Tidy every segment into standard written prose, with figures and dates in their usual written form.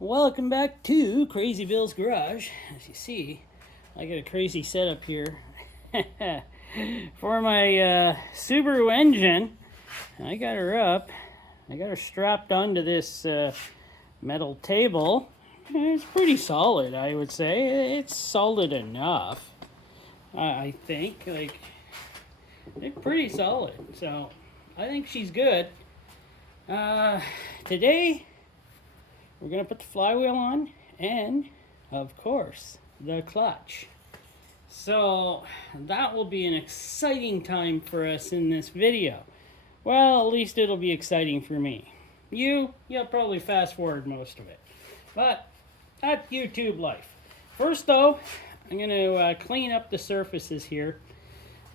Welcome back to Crazy Bill's Garage. As you see, I got a crazy setup here for my Subaru engine. I got her up. I got her strapped onto this metal table. It's pretty solid, I would say. It's solid enough, I think. It's pretty solid. So, I think she's good. Today, we're going to put the flywheel on and, of course, the clutch. So that will be an exciting time for us in this video. Well, at least it'll be exciting for me. You'll probably fast forward most of it. But that's YouTube life. First though, I'm going to clean up the surfaces here.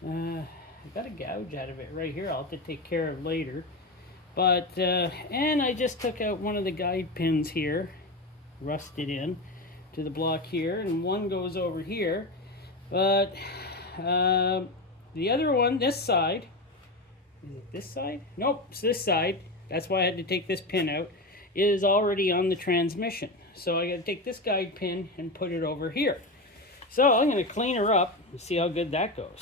I got a gouge out of it right here I'll have to take care of later. But, and I just took out one of the guide pins here, rusted in to the block here, and one goes over here. But, the other one, this side, is it this side? Nope, it's this side. That's why I had to take this pin out, is already on the transmission. So I gotta take this guide pin and put it over here. So I'm gonna clean her up and see how good that goes.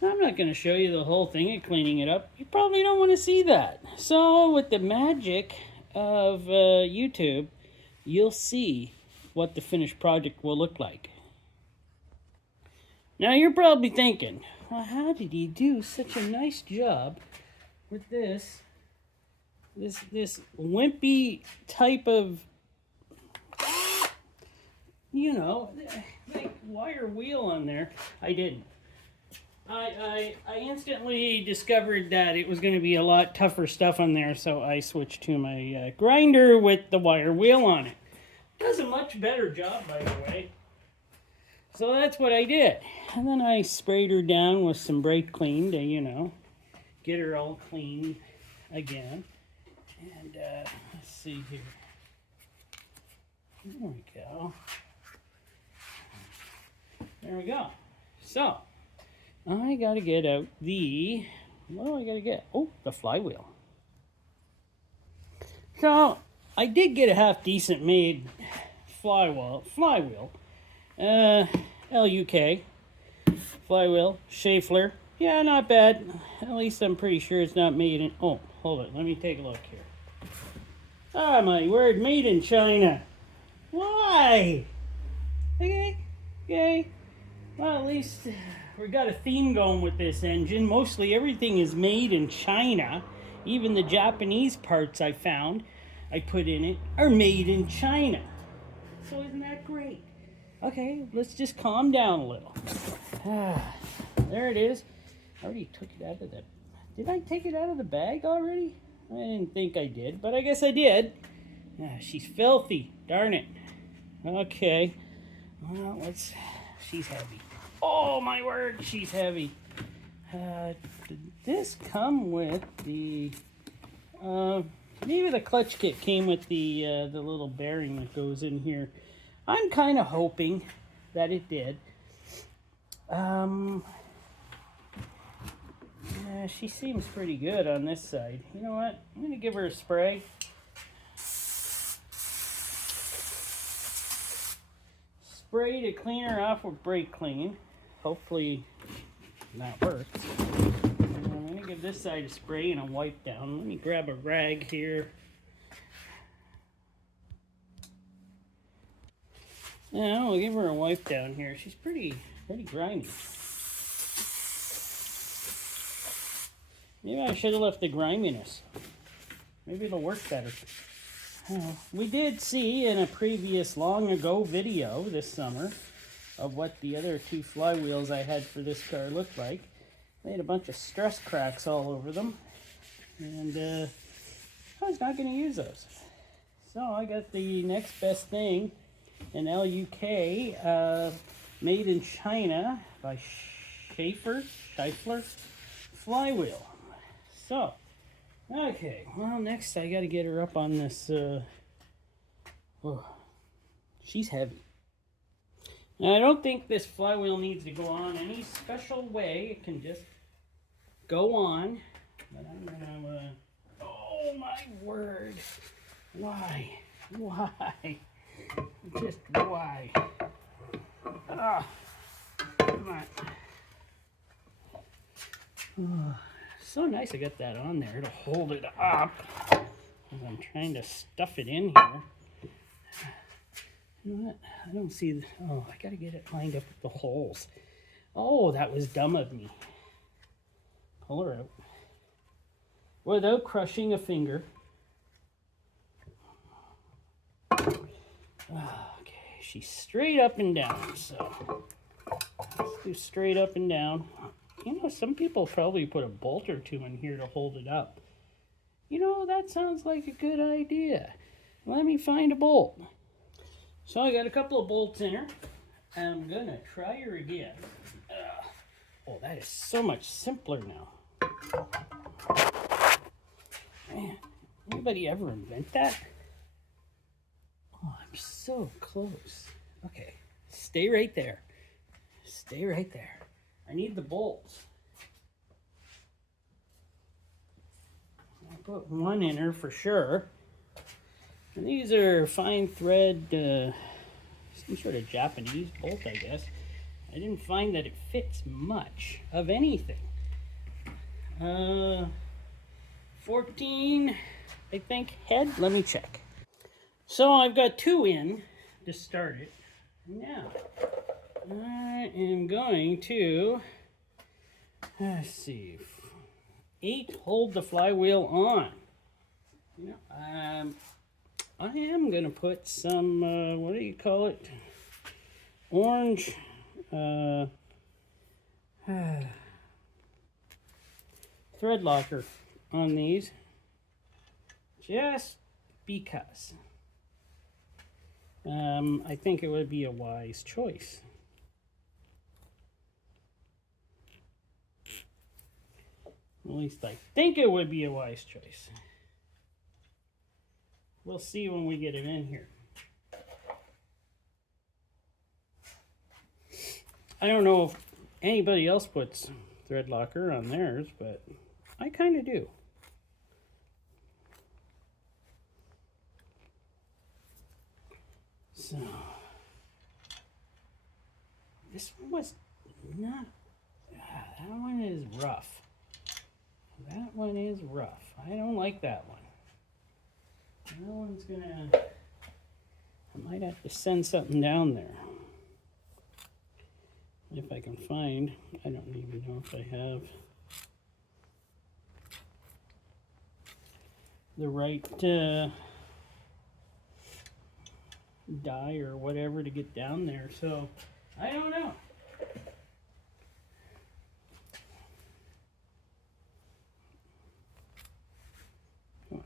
I'm not going to show you the whole thing of cleaning it up. You probably don't want to see that. So with the magic of YouTube, you'll see what the finished project will look like. Now you're probably thinking, well, how did he do such a nice job with this wimpy type of, like wire wheel on there? I didn't. I instantly discovered that it was going to be a lot tougher stuff on there, so I switched to my grinder with the wire wheel on it. Does a much better job, by the way. So that's what I did. And then I sprayed her down with some brake clean to, get her all clean again. And let's see here. There we go. There we go. So I gotta get out the, the flywheel. So, I did get a half decent made flywheel, LUK, flywheel, Schaeffler. Yeah, not bad. At least I'm pretty sure it's not made in, oh, hold it, let me take a look here. Ah, my word, made in China. Why? Okay. Well, at least we got a theme going with this engine. Mostly everything is made in China. Even the Japanese parts I found, I put in it, are made in China. So isn't that great? Okay, let's just calm down a little. There it is. I already took it out of the... Did I take it out of the bag already? I didn't think I did, but I guess I did. She's filthy. Darn it. Okay. Well, she's heavy. Oh my word, she's heavy. Did this come with the... maybe the clutch kit came with the little bearing that goes in here. I'm kind of hoping that it did. She seems pretty good on this side. You know what? I'm going to give her a spray. Spray to clean her off with brake clean. Hopefully that works. I'm going to give this side a spray and a wipe down. Let me grab a rag here. Yeah, we'll give her a wipe down here. She's pretty grimy. Maybe I should have left the griminess. Maybe it'll work better. We did see in a previous long ago video this summer of what the other two flywheels I had for this car looked like. They had a bunch of stress cracks all over them. And I was not going to use those. So I got the next best thing, an LUK made in China by Schaeffler flywheel. So, okay, well next I got to get her up on this, she's heavy. Now, I don't think this flywheel needs to go on any special way. It can just go on. But I'm gonna, oh my word. Why? Why? Just why? Ah, come on. Oh, so nice I got that on there to hold it up as I'm trying to stuff it in here. You know what? I don't see the, oh, I gotta get it lined up with the holes. Oh, that was dumb of me. Pull her out without crushing a finger. Okay, she's straight up and down, so let's do straight up and down. You know, some people probably put a bolt or two in here to hold it up. You know, that sounds like a good idea. Let me find a bolt. So I got a couple of bolts in her. I'm gonna try her again. Oh, that is so much simpler now. Man, anybody ever invent that? Oh, I'm so close. Okay, stay right there. Stay right there. I need the bolts. I'll put one in her for sure. And these are fine thread, some sort of Japanese bolt, I guess. I didn't find that it fits much of anything. 14, I think, head. Let me check. So I've got 2 in to start it. Now, I am going to, let's see, 8, hold the flywheel on. You know, I am going to put some, what do you call it? Orange, thread locker on these, just because. I think it would be a wise choice. At least I think it would be a wise choice. We'll see when we get it in here. I don't know if anybody else puts thread locker on theirs, but I kind of do. So, this one was not, that one is rough. That one is rough. I don't like that one. That one's gonna, I might have to send something down there. If I can find, I don't even know if I have the right die or whatever to get down there, so I don't know. Come on.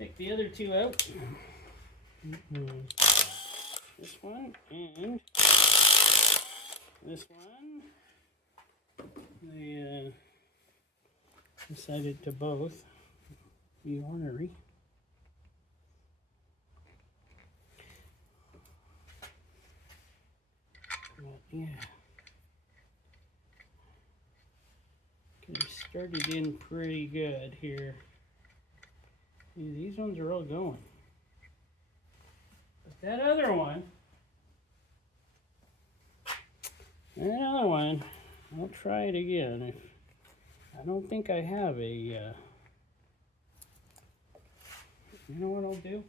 Take the other 2 out. This one and this one. They decided to both be ornery. But yeah. Getting started in pretty good here. Yeah, these ones are all going. But that other one, I'll try it again. I don't think I have a, you know what I'll do?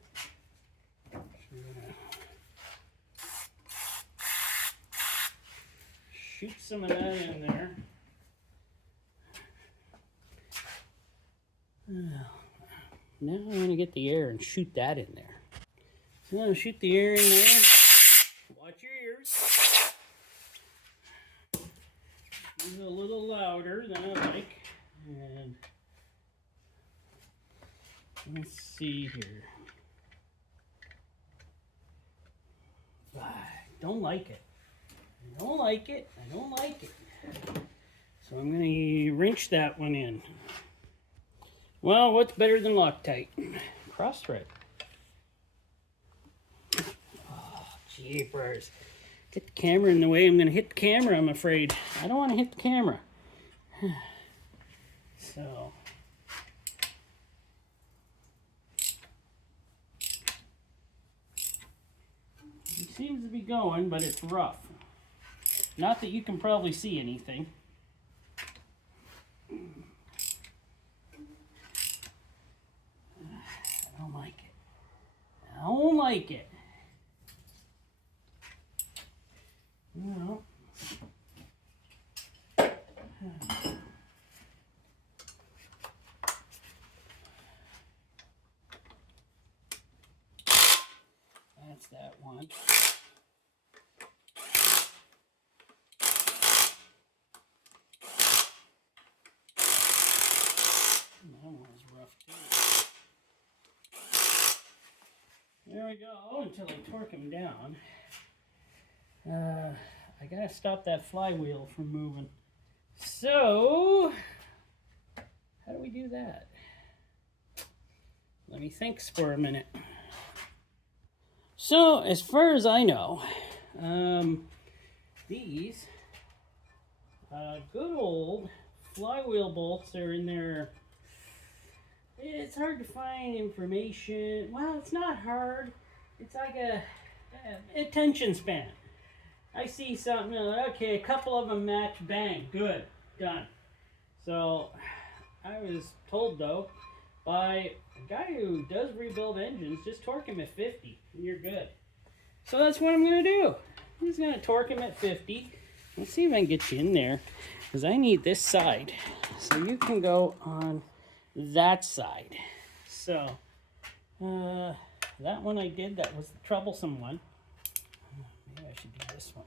Shoot some of that in there. Now I'm going to get the air and shoot that in there. So I'm going to shoot the air in there. Watch your ears. It's a little louder than I like. And let's see here. I don't like it. I don't like it. I don't like it. So I'm going to wrench that one in. Well, what's better than Loctite? Cross thread. Oh, jeepers. Get the camera in the way. I'm going to hit the camera, I'm afraid. I don't want to hit the camera. So. It seems to be going, but it's rough. Not that you can probably see anything. I don't like it. I don't like it. No. That's that one. That one was rough too. There we go, until I torque him down. I gotta stop that flywheel from moving. So, how do we do that? Let me think for a minute. So, as far as I know, these good old flywheel bolts are in there. It's hard to find information. Well, it's not hard. It's like a attention span. I see something, okay, a couple of them match, bang, good, done. So, I was told though, by a guy who does rebuild engines, just torque him at 50, and you're good. So that's what I'm going to do. I'm just going to torque him at 50. Let's see if I can get you in there, because I need this side. So you can go on that side. So, that one I did, that was the troublesome one. Maybe I should do this one.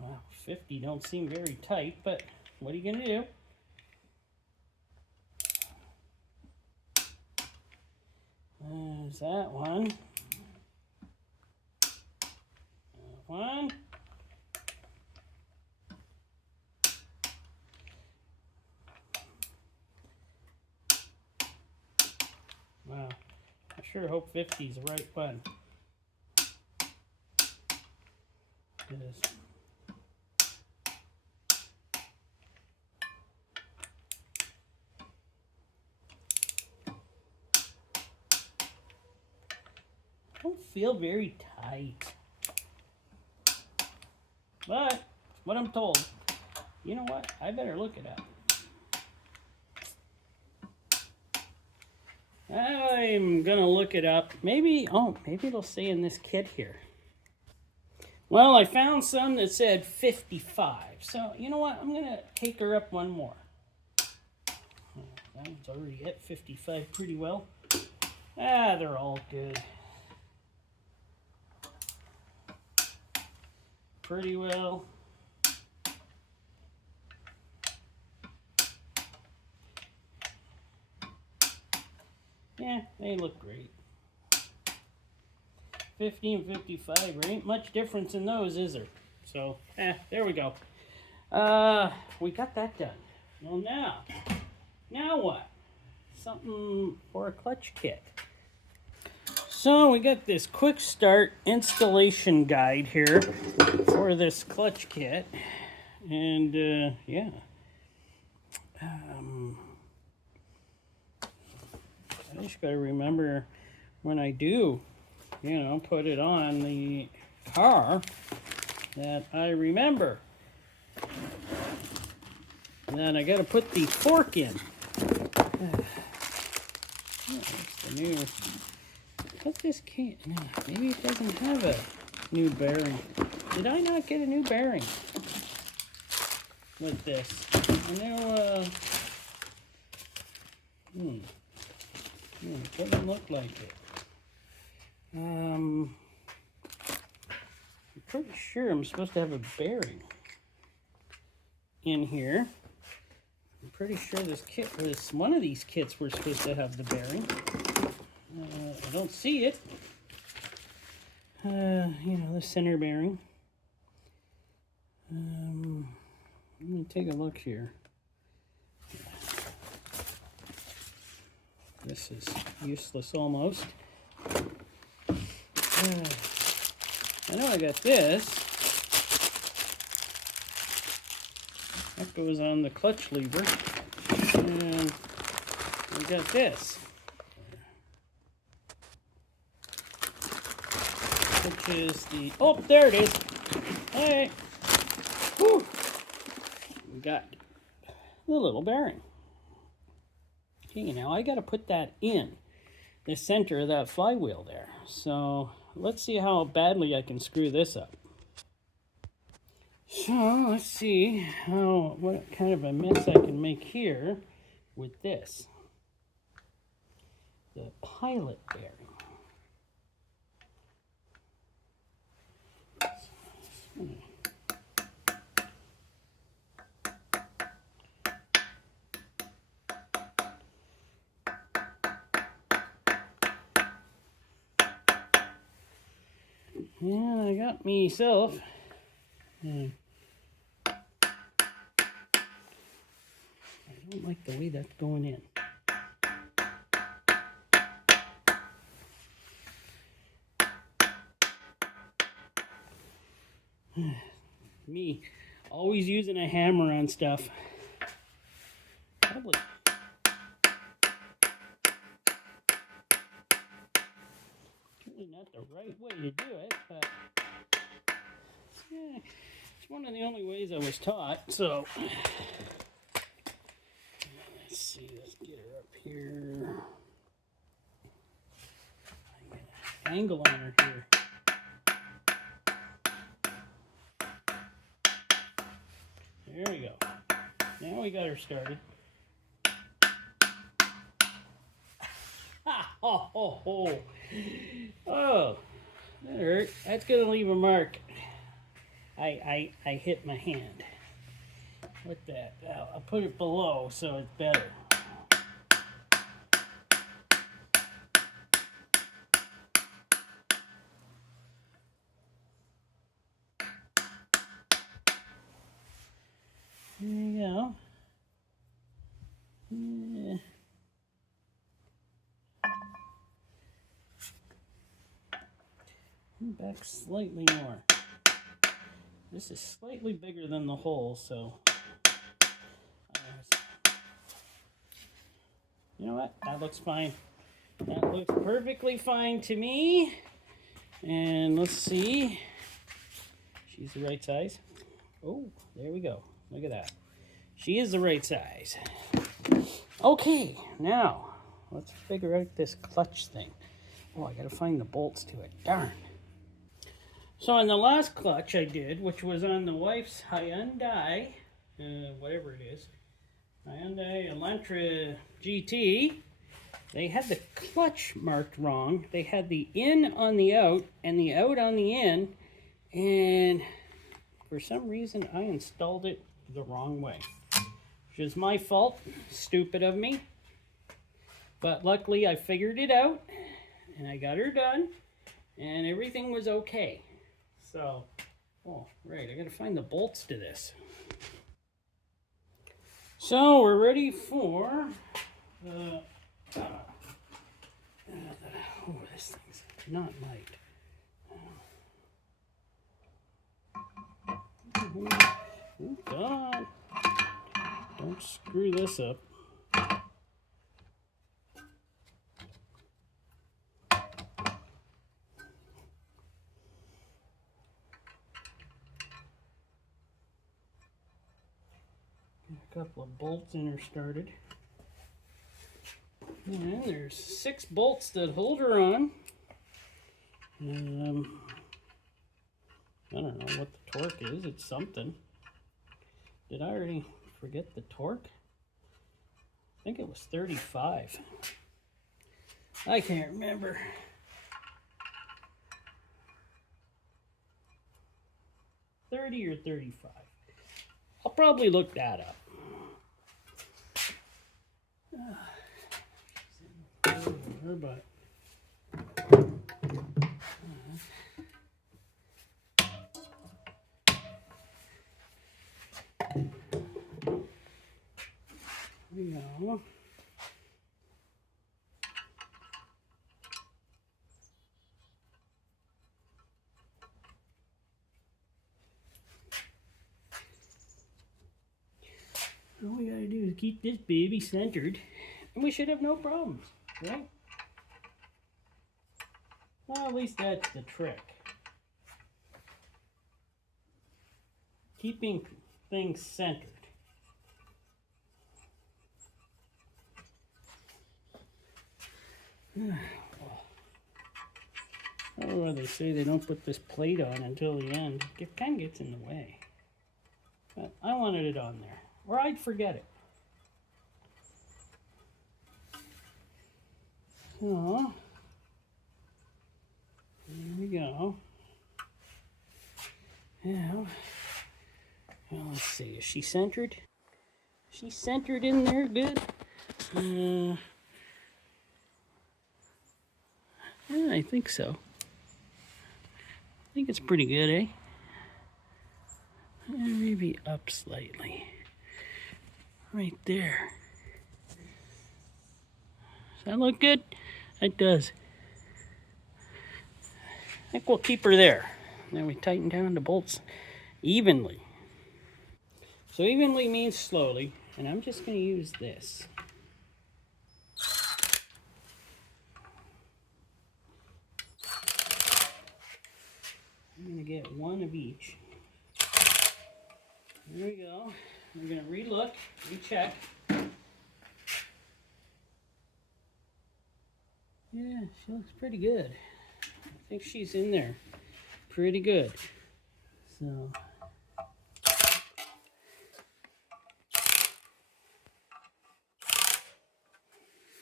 Wow, 50 don't seem very tight, but what are you going to do? There's that one. That one. Wow, I sure hope 50 is the right one. It is. Don't feel very tight, but what I'm told. You know what? I better look it up. I'm gonna look it up. Maybe, oh, maybe it'll say in this kit here. Well, I found some that said 55. So, you know what? I'm gonna take her up one more. That one's already at 55 pretty well. Ah, they're all good. Pretty well. Yeah, they look great. 50 and 55, there ain't much difference in those, is there? So, there we go. We got that done. Well, now what? Something for a clutch kit. So we got this quick start installation guide here for this clutch kit. And, yeah. I just got to remember when I do, you know, put it on the car that I remember that I got to put the fork in. That's the new. But this can't. No, maybe it doesn't have a new bearing. Did I not get a new bearing with this? I know. It doesn't look like it. I'm pretty sure I'm supposed to have a bearing in here. I'm pretty sure one of these kits we're supposed to have the bearing. I don't see it. You know, the center bearing. Let me take a look here. This is useless almost. I know I got this. That goes on the clutch lever. And I got this, which is the, oh, there it is. Hey. Whew. We got the little bearing. Okay, now I got to put that in the center of that flywheel there. So let's see how badly I can screw this up. So let's see what kind of a mess I can make here with this. The pilot bearing. Yeah, I got myself. I don't like the way that's going in. Me, always using a hammer on stuff. Probably. Certainly not the right way to do it, but yeah, it's one of the only ways I was taught. So let's see, let's get her up here. I get an angle on her here. There we go. Now we got her started. Ha! Oh, oh, oh. Oh, that hurt. That's gonna leave a mark. I hit my hand with that. I'll put it below so it's better. There you go. Yeah. Back slightly more. This is slightly bigger than the hole, so you know what? That looks fine. That looks perfectly fine to me. And let's see. She's the right size. Oh, there we go. Look at that. She is the right size. Okay, now let's figure out this clutch thing. Oh, I gotta find the bolts to it. Darn. So on the last clutch I did, which was on the wife's Hyundai, whatever it is, Hyundai Elantra GT, they had the clutch marked wrong. They had the in on the out and the out on the in, and for some reason I installed it the wrong way, which is my fault. Stupid of me. But luckily I figured it out and I got her done and everything was okay. So, oh, right, I gotta find the bolts to this. So we're ready for oh, this thing's not light. Oh, God. Don't screw this up. A couple of bolts in her started. And there's 6 bolts that hold her on. I don't know what the torque is. It's something. Did I already forget the torque? I think it was 35. I can't remember. $30 or $35. I'll probably look that up. Her butt. So, all we gotta do is keep this baby centered, and we should have no problems, right? Well, at least that's the trick. Keeping things centered. Oh, they say they don't put this plate on until the end. It kind of gets in the way. But I wanted it on there, or I'd forget it. So, there we go. Now, well, let's see, is she centered? She's centered in there good. Yeah, I think so. I think it's pretty good, eh? Maybe up slightly. Right there. Does that look good? It does. I think we'll keep her there. Then we tighten down the bolts evenly. So evenly means slowly, and I'm just going to use this. I'm going to get one of each. There we go. We're going to re-look, recheck. Yeah, she looks pretty good. I think she's in there pretty good. So,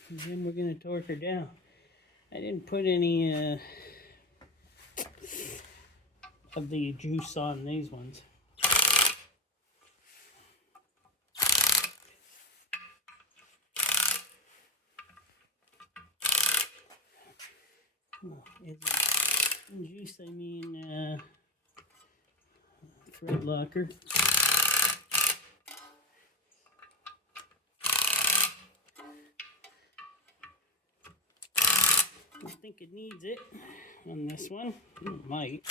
and then we're going to torque her down. I didn't put any of the juice on these ones. Well, in juice, I mean thread locker. I think it needs it on this one. It might.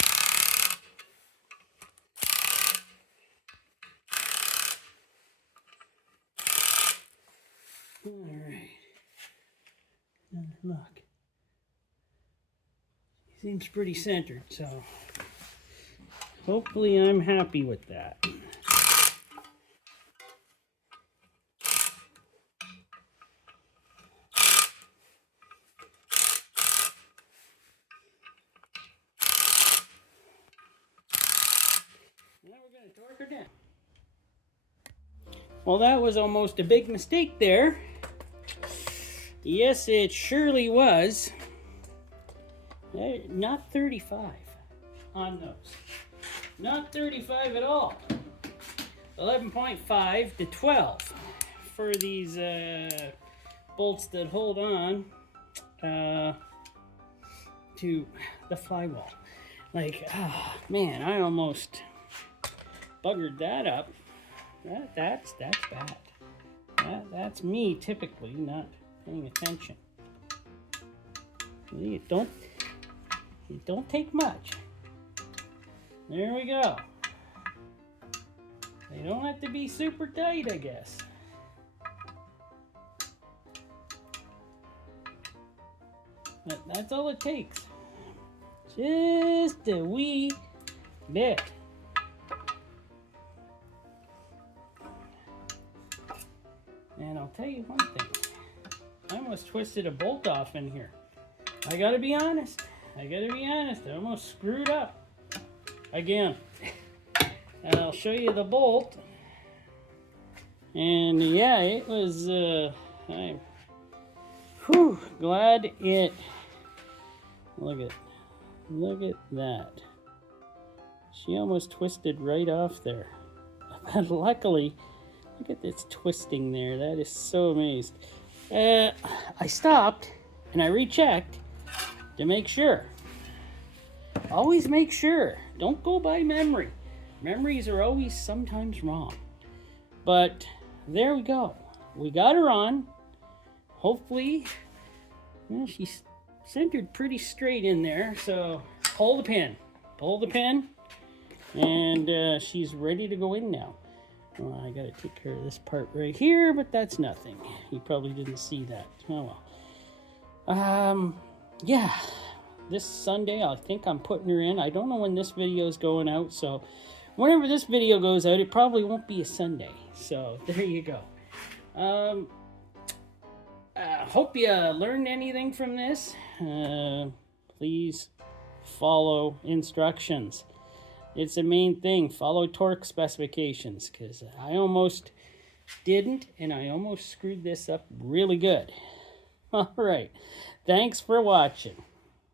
All right. Look. He seems pretty centered, so hopefully I'm happy with that. Now we're going to torque her down. Well, that was almost a big mistake there. Yes, it surely was. Not 35 on those. Not 35 at all. 11.5 to 12 for these bolts that hold on to the flywheel. Like, oh, man, I almost buggered that up. That's bad. That's me typically not paying attention. It don't take much. There we go. They don't have to be super tight, I guess. But that's all it takes. Just a wee bit. And I'll tell you one thing. I almost twisted a bolt off in here. I gotta be honest. I almost screwed up. Again. And I'll show you the bolt. And yeah, it was, I'm glad it, look at that. She almost twisted right off there. But luckily, look at this twisting there. That is so amazing. I stopped and I rechecked to make sure. Always make sure. Don't go by memory. Memories are always sometimes wrong. But there we go. we got her on. Hopefully, well, she's centered pretty straight in there. So pull the pin, and she's ready to go in now. Well, I gotta take care of this part right here, but that's nothing. You probably didn't see that. Oh well. Yeah. This Sunday, I think I'm putting her in. I don't know when this video is going out, so whenever this video goes out, it probably won't be a Sunday. So there you go. Hope you learned anything from this. Please follow instructions. It's the main thing. Follow torque specifications, because I almost didn't, and I almost screwed this up really good. All right. Thanks for watching.